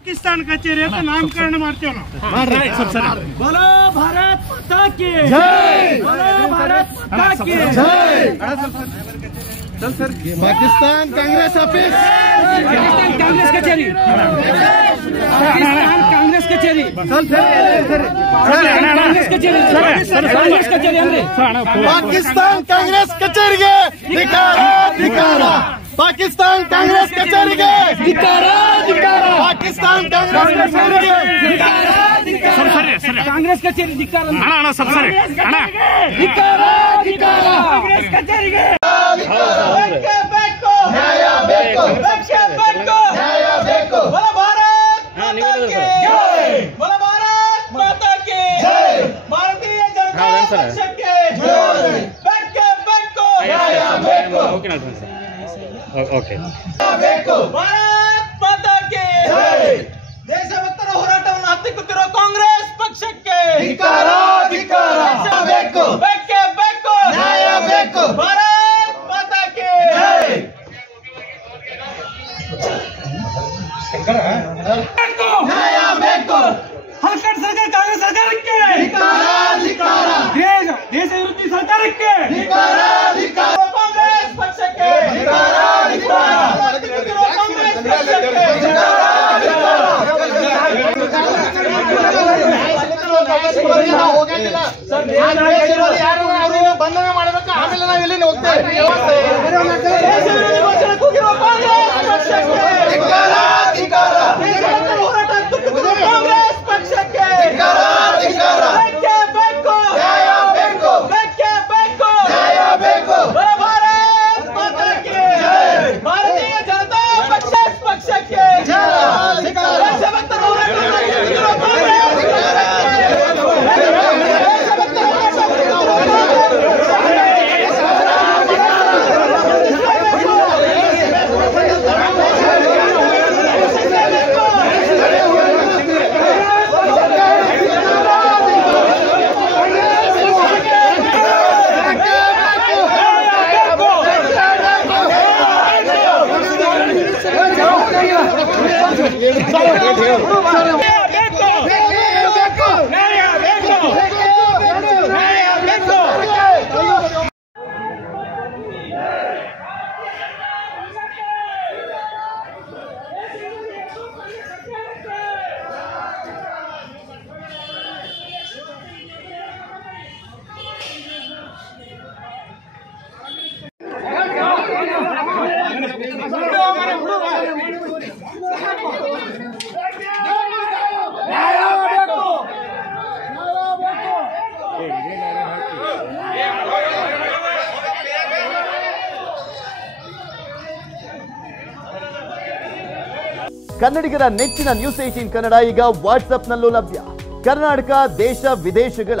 ಪಾಕಿಸ್ತಾನ ಕಚೇರಿ ಅಂತ ನಾಮಕರಣ ಮಾಡ್ತೇವೆ ನಾವು बोलो भारत माता की बोलो भारत माता की पाकिस्तान कांग्रेस ऑफिस पाकिस्तान कांग्रेस कचेरी पाकिस्तान कांग्रेस कचेरी कांग्रेस कचेरी कांग्रेस कचेरी ಅಂದ್ರೆ पाकिस्तान कांग्रेस ಕಚೇರಿಗೆ ಧಿಕಾರ ಧಿಕಾರ ಪಾಕಿಸ್ತಾನ್ ಕಾಂಗ್ರೆಸ್ ಕಚೇರಿಗೆ ಧಿಕಾರ ಧಿಕಾರ ಪಾಕಿಸ್ತಾನ್ ಕಾಂಗ್ರೆಸ್ ಕಚೇರಿಗೆ ಕಾಂಗ್ರೆಸ್ ಕಚೇರಿ ಧಿಕ್ಕಾರ ಅಣ್ಣ ಅಣ್ಣ ಸರ್ ಸರಿ ಅಣ್ಣ ಧಿಕ್ಕಾರ ಧಿಕ್ಕಾರ ಕಾಂಗ್ರೆಸ್ ಕಚೇರಿಗೆ ನ್ಯಾಯ ಬೇಕು ಬೇಕೇ ಬೇಕು ನ್ಯಾಯ ಬೇಕು ಬಲ ಭಾರತ್ ಜೈ ಬಲ ಭಾರತ್ ಮಾತಾ ಕಿ ಜೈ ಭಾರತೀಯ ಜನತಾ ಪಕ್ಷಕ್ಕೆ ಜೈ ಬೇಕೇ ಬೇಕು ನ್ಯಾಯ ಬೇಕು ಓಕೆ ಬೇಕು ಭಾರತ್ ನ್ಯಾಯ ಬೇಕು ಹಲ್ಕಟ್ ಸರ್ಕಾರ ಕಾಂಗ್ರೆಸ್ ಸರ್ಕಾರಕ್ಕೆ ಧಿಕಾರ ಧಿಕಾರ ದೇಶ ದೇಶ ವಿರೋಧಿ ಸರ್ಕಾರಕ್ಕೆ ಧಿಕಾರ ಧಿಕಾರ ಕಾಂಗ್ರೆಸ್ ಪಕ್ಷಕ್ಕೆ ಧಿಕಾರ ಧಿಕಾರ ಹತ್ತಿಕ್ಕುತ್ತಿರುವ ಕಾಂಗ್ರೆಸ್ ಪಕ್ಷಕ್ಕೆ ಧಿಕಾರ ಬಂಧನ ಮಾಡಬೇಕು ಆಮೇಲೆ ನಾವು ಇಲ್ಲಿ ಹೋಗ್ತೇವೆ ಕನ್ನಡಿಗರ ನೆಚ್ಚಿನ ನ್ಯೂಸ್ ಏಟೀನ್ ಕನ್ನಡ ಈಗ ವಾಟ್ಸ್ಆಪ್ನಲ್ಲೂ ಲಭ್ಯ ಕರ್ನಾಟಕ ದೇಶ ವಿದೇಶಗಳ